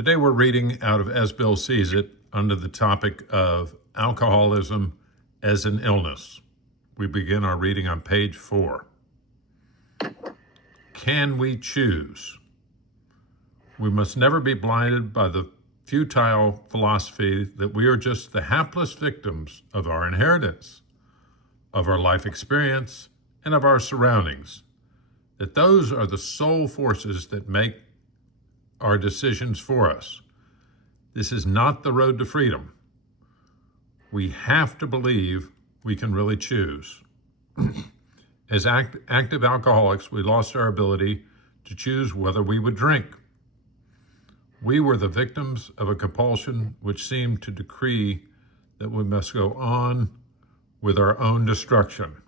Today we're reading out of As Bill Sees It under the topic of alcoholism as an illness. We begin our reading on page 4. Can we choose? We must never be blinded by the futile philosophy that we are just the hapless victims of our inheritance, of our life experience, and of our surroundings. That those are the sole forces that make our decisions for us. This is not the road to freedom. We have to believe we can really choose. As active alcoholics, we lost our ability to choose whether we would drink. We were the victims of a compulsion which seemed to decree that we must go on with our own destruction.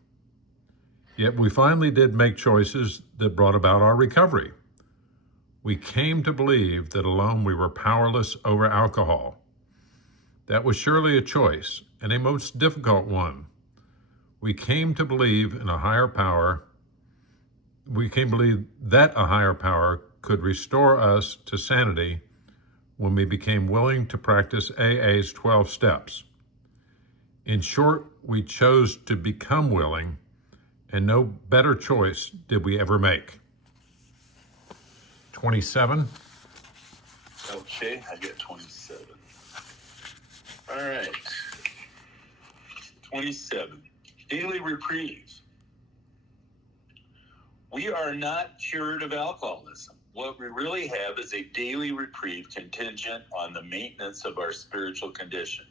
Yet we finally did make choices that brought about our recovery. We came to believe that alone we were powerless over alcohol. That was surely a choice, and a most difficult one. We came to believe in a higher power. We came to believe that a higher power could restore us to sanity when we became willing to practice AA's 12 steps. In short, we chose to become willing, and no better choice did we ever make. 27. Okay, I get 27. All right. 27. Daily reprieve. We are not cured of alcoholism. What we really have is a daily reprieve contingent on the maintenance of our spiritual condition.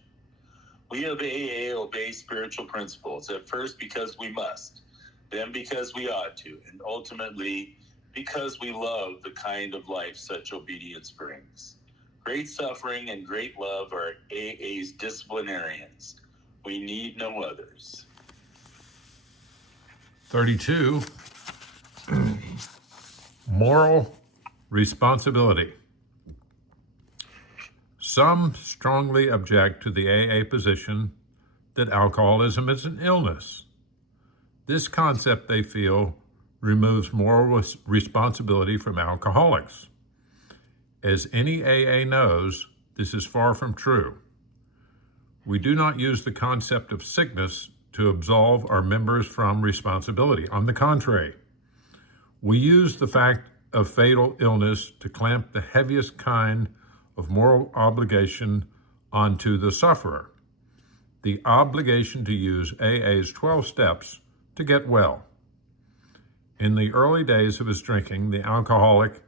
We of AA obey spiritual principles, at first because we must, then because we ought to, and ultimately because we love the kind of life such obedience brings. Great suffering and great love are AA's disciplinarians. We need no others. 32. Moral responsibility. Some strongly object to the AA position that alcoholism is an illness. This concept, they feel, removes moral responsibility from alcoholics. As any AA knows, this is far from true. We do not use the concept of sickness to absolve our members from responsibility. On the contrary, we use the fact of fatal illness to clamp the heaviest kind of moral obligation onto the sufferer, the obligation to use AA's 12 steps to get well. In the early days of his drinking, the alcoholic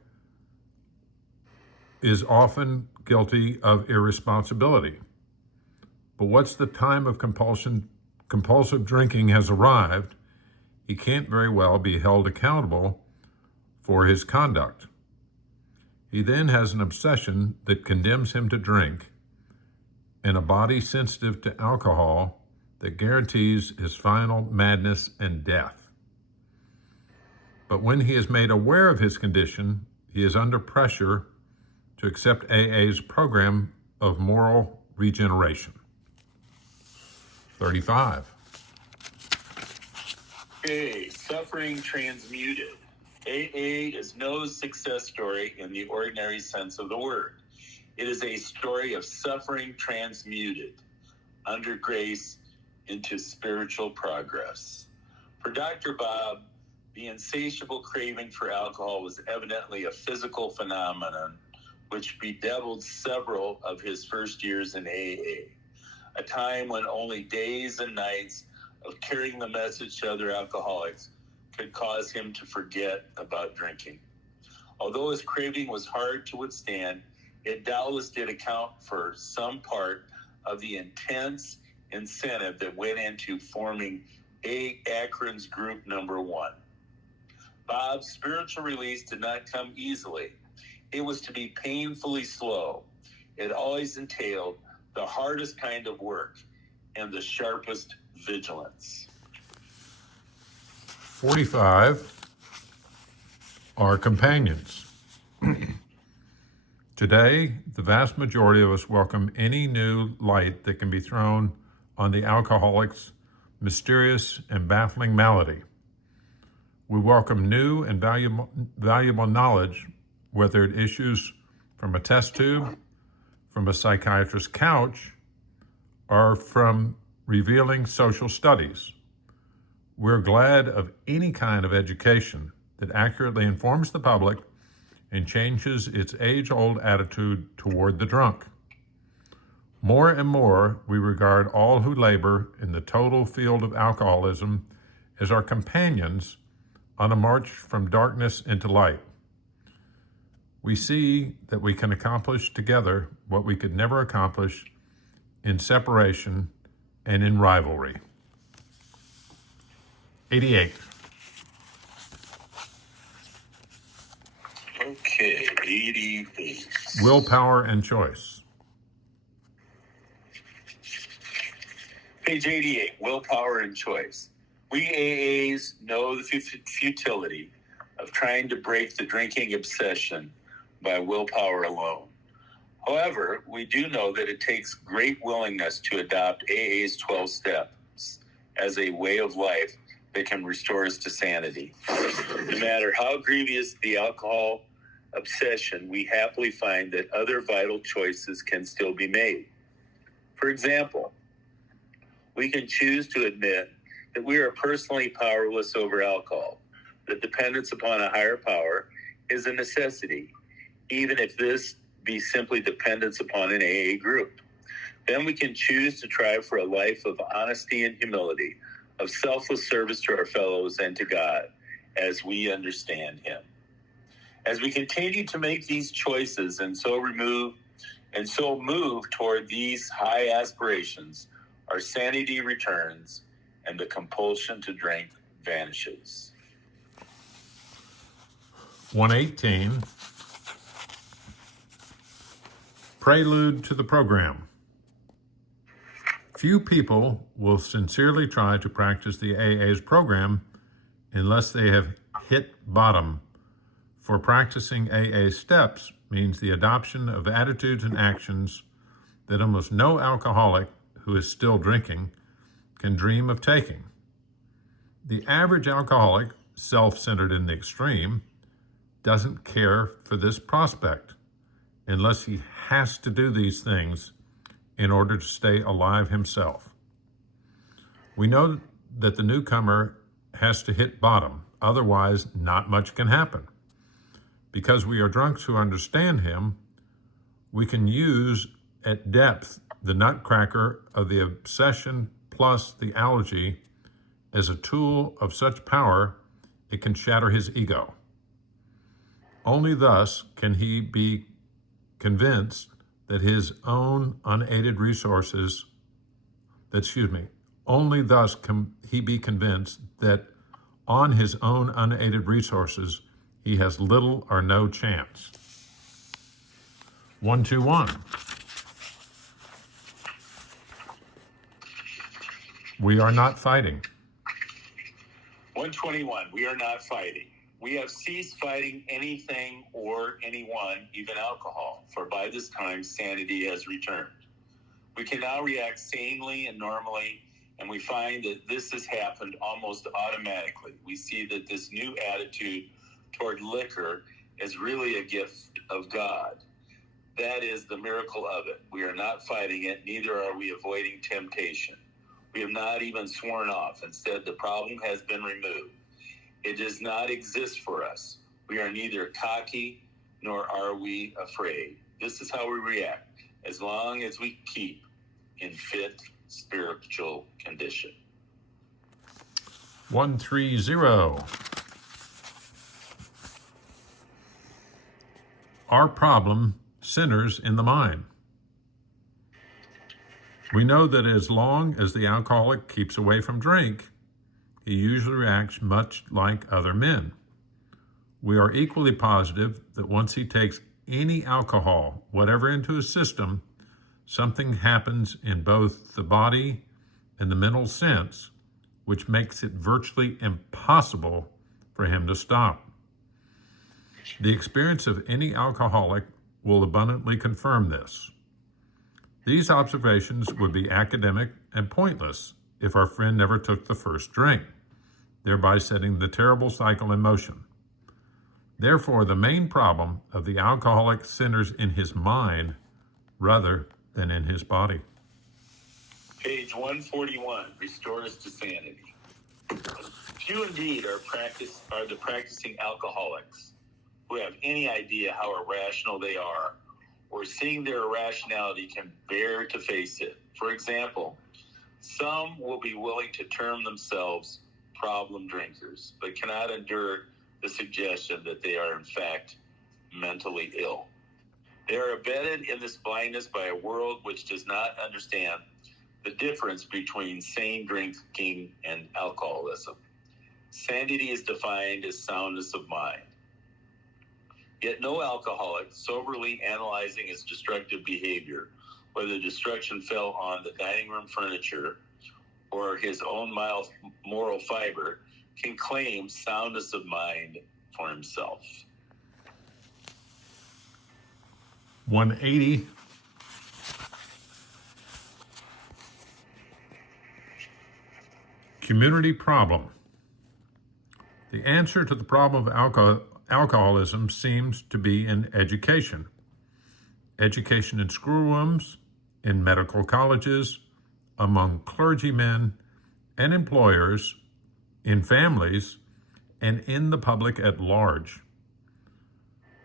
is often guilty of irresponsibility. But once the time of compulsive drinking has arrived, he can't very well be held accountable for his conduct. He then has an obsession that condemns him to drink and a body sensitive to alcohol that guarantees his final madness and death. But when he is made aware of his condition, he is under pressure to accept AA's program of moral regeneration. 35. Okay, suffering transmuted. AA is no success story in the ordinary sense of the word. It is a story of suffering transmuted under grace into spiritual progress. For Dr. Bob, the insatiable craving for alcohol was evidently a physical phenomenon which bedeviled several of his first years in AA, a time when only days and nights of carrying the message to other alcoholics could cause him to forget about drinking. Although his craving was hard to withstand, it doubtless did account for some part of the intense incentive that went into forming Akron's group number 1. Bob's spiritual release did not come easily. It was to be painfully slow. It always entailed the hardest kind of work and the sharpest vigilance. 45. Our companions. Today, the vast majority of us welcome any new light that can be thrown on the alcoholic's mysterious and baffling malady. We welcome new and valuable knowledge, whether it issues from a test tube, from a psychiatrist's couch, or from revealing social studies. We're glad of any kind of education that accurately informs the public and changes its age-old attitude toward the drunk. More and more, we regard all who labor in the total field of alcoholism as our companions on a march from darkness into light. We see that we can accomplish together what we could never accomplish in separation and in rivalry. 88. Okay, 88. Willpower and choice. Page 88, willpower and choice. We AAs know the futility of trying to break the drinking obsession by willpower alone. However, we do know that it takes great willingness to adopt AA's 12 steps as a way of life that can restore us to sanity. No matter how grievous the alcohol obsession, we happily find that other vital choices can still be made. For example, we can choose to admit that we are personally powerless over alcohol, that dependence upon a higher power is a necessity, even if this be simply dependence upon an AA group. Then we can choose to try for a life of honesty and humility, of selfless service to our fellows and to God as we understand Him. As we continue to make these choices and so move toward these high aspirations, our sanity returns and the compulsion to drink vanishes. 118. Prelude to the program. Few people will sincerely try to practice the AA's program unless they have hit bottom. For practicing AA steps means the adoption of attitudes and actions that almost no alcoholic who is still drinking can dream of taking. The average alcoholic, self-centered in the extreme, doesn't care for this prospect unless he has to do these things in order to stay alive himself. We know that the newcomer has to hit bottom, otherwise not much can happen. Because we are drunks who understand him, we can use at depth the nutcracker of the obsession plus the allergy as a tool of such power it can shatter his ego. Only thus can he be convinced that his own unaided resources, only thus can he be convinced that on his own unaided resources, he has little or no chance. 121. We are not fighting. 121, we are not fighting. We have ceased fighting anything or anyone, even alcohol, for by this time sanity has returned. We can now react sanely and normally, and we find that this has happened almost automatically. We see that this new attitude toward liquor is really a gift of God. That is the miracle of it. We are not fighting it, neither are we avoiding temptation. We have not even sworn off. Instead, the problem has been removed. It does not exist for us. We are neither cocky nor are we afraid. This is how we react, as long as we keep in fit spiritual condition. 130. Our problem centers in the mind. We know that as long as the alcoholic keeps away from drink, he usually reacts much like other men. We are equally positive that once he takes any alcohol, whatever, into his system, something happens in both the body and the mental sense, which makes it virtually impossible for him to stop. The experience of any alcoholic will abundantly confirm this. These observations would be academic and pointless if our friend never took the first drink, thereby setting the terrible cycle in motion. Therefore, the main problem of the alcoholic centers in his mind rather than in his body. Page 141, restores to sanity. Few indeed are the practicing alcoholics who have any idea how irrational they are, or seeing their irrationality can bear to face it. For example, some will be willing to term themselves problem drinkers, but cannot endure the suggestion that they are in fact mentally ill. They are abetted in this blindness by a world which does not understand the difference between sane drinking and alcoholism. Sanity is defined as soundness of mind. Yet no alcoholic, soberly analyzing his destructive behavior, whether destruction fell on the dining room furniture or his own mild moral fiber, can claim soundness of mind for himself. 180. Community problem. The answer to the problem of alcoholism seems to be in education. Education in schoolrooms, in medical colleges, among clergymen and employers, in families, and in the public at large.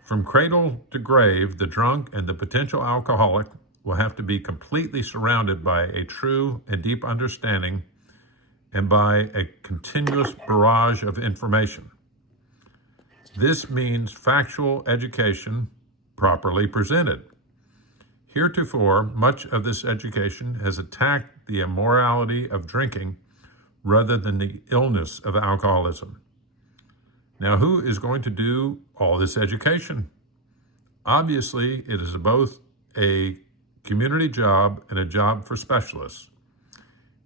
From cradle to grave, the drunk and the potential alcoholic will have to be completely surrounded by a true and deep understanding and by a continuous barrage of information. This means factual education properly presented. Heretofore, much of this education has attacked the immorality of drinking rather than the illness of alcoholism. Now, who is going to do all this education? Obviously, it is both a community job and a job for specialists.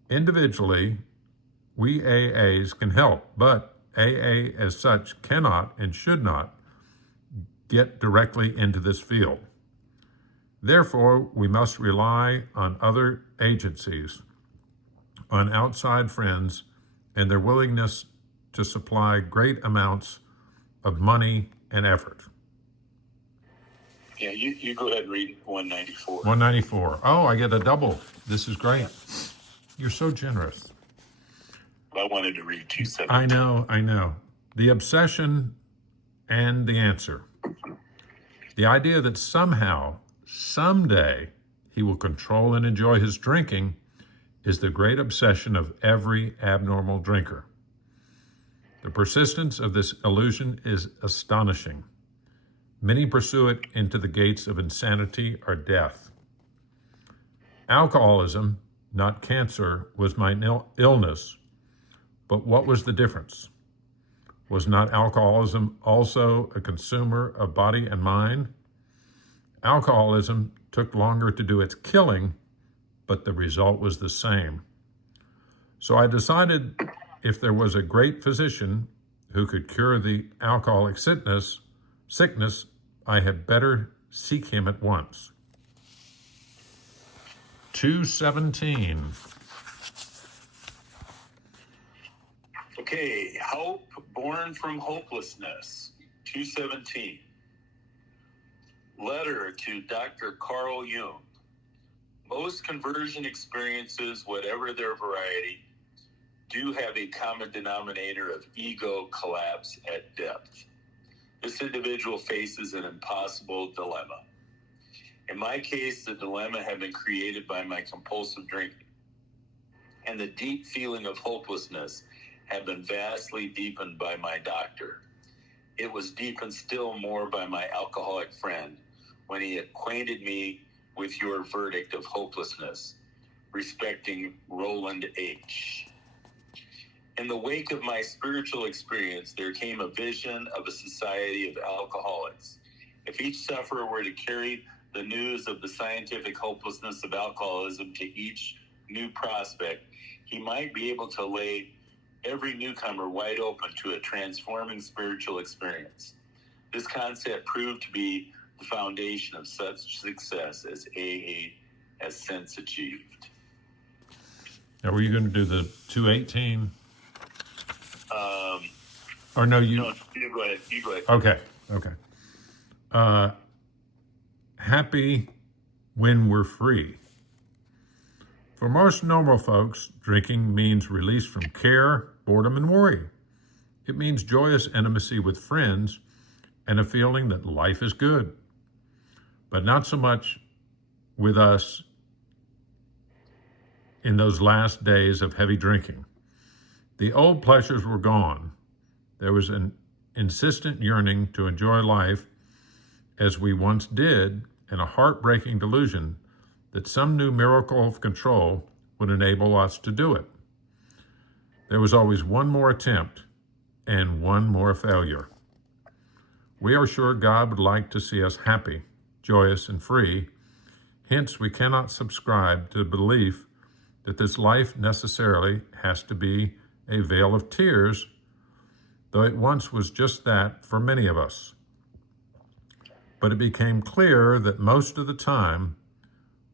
Individually, we AAs can help, but AA as such cannot and should not get directly into this field. Therefore, we must rely on other agencies, on outside friends, and their willingness to supply great amounts of money and effort. Yeah, you go ahead and read 194. 194. Oh, I get a double. This is great. You're so generous. I wanted to read 217. I know. The obsession and the answer. The idea that somehow, someday, he will control and enjoy his drinking is the great obsession of every abnormal drinker. The persistence of this illusion is astonishing. Many pursue it into the gates of insanity or death. Alcoholism, not cancer, was my illness, but what was the difference? Was not alcoholism also a consumer of body and mind? Alcoholism took longer to do its killing, but the result was the same. So I decided if there was a great physician who could cure the alcoholic sickness, I had better seek him at once. 217. Okay, hope born from hopelessness. 217. Letter to Dr. Carl Jung. Most conversion experiences, whatever their variety, do have a common denominator of ego collapse at depth. This individual faces an impossible dilemma. In my case, the dilemma had been created by my compulsive drinking, and the deep feeling of hopelessness had been vastly deepened by my doctor. It was deepened still more by my alcoholic friend when he acquainted me with your verdict of hopelessness, respecting Roland H. In the wake of my spiritual experience, there came a vision of a society of alcoholics. If each sufferer were to carry the news of the scientific hopelessness of alcoholism to each new prospect, he might be able to lay every newcomer wide open to a transforming spiritual experience. This concept proved to be the foundation of such success as AA has since achieved. Now, were you going to do the 218? Or no, you... No, you go ahead. Okay. Okay. Happy when we're free. For most normal folks, drinking means release from care, boredom, and worry. It means joyous intimacy with friends and a feeling that life is good. But not so much with us in those last days of heavy drinking. The old pleasures were gone. There was an insistent yearning to enjoy life as we once did, and a heartbreaking delusion that some new miracle of control would enable us to do it. There was always one more attempt and one more failure. We are sure God would like to see us happy, joyous, and free. Hence, we cannot subscribe to the belief that this life necessarily has to be a vale of tears, though it once was just that for many of us. But it became clear that most of the time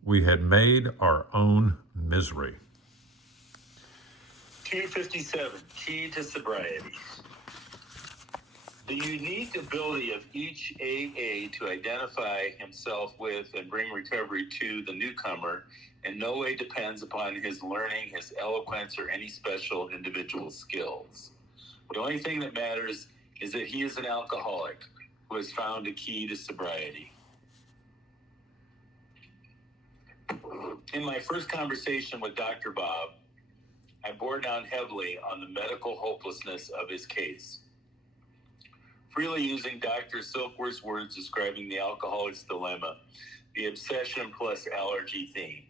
we had made our own misery. 257, Key to Sobriety. The unique ability of each AA to identify himself with and bring recovery to the newcomer in no way depends upon his learning, his eloquence, or any special individual skills. The only thing that matters is that he is an alcoholic who has found a key to sobriety. In my first conversation with Dr. Bob, I bore down heavily on the medical hopelessness of his case, freely using Dr. Silkworth's words describing the alcoholic's dilemma, the obsession plus allergy theme.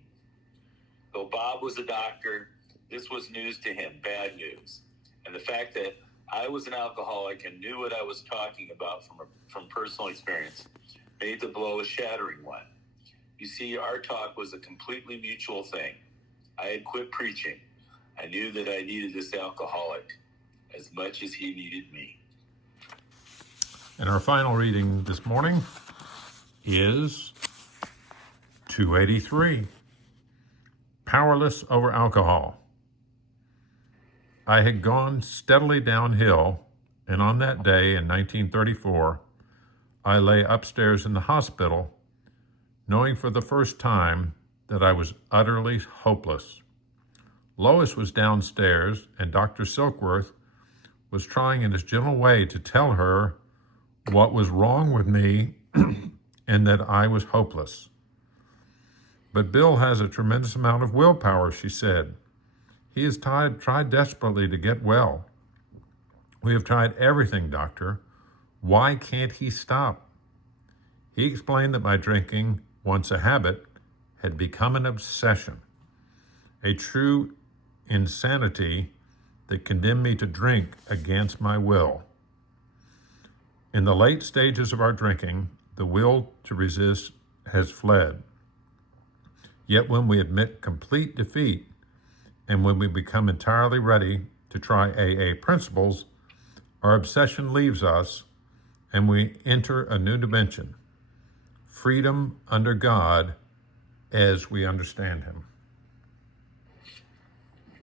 Though Bob was a doctor, this was news to him, bad news. And the fact that I was an alcoholic and knew what I was talking about from personal experience made the blow a shattering one. You see, our talk was a completely mutual thing. I had quit preaching. I knew that I needed this alcoholic as much as he needed me. And our final reading this morning is 283, Powerless Over Alcohol. I had gone steadily downhill, and on that day in 1934, I lay upstairs in the hospital, knowing for the first time that I was utterly hopeless. Lois was downstairs, and Dr. Silkworth was trying in his gentle way to tell her what was wrong with me and that I was hopeless. But Bill has a tremendous amount of willpower, she said. He has tried desperately to get well. We have tried everything, doctor. Why can't he stop? He explained that my drinking, once a habit, had become an obsession, a true insanity that condemned me to drink against my will. In the late stages of our drinking, the will to resist has fled. Yet when we admit complete defeat and when we become entirely ready to try AA principles, our obsession leaves us and we enter a new dimension, freedom under God as we understand him.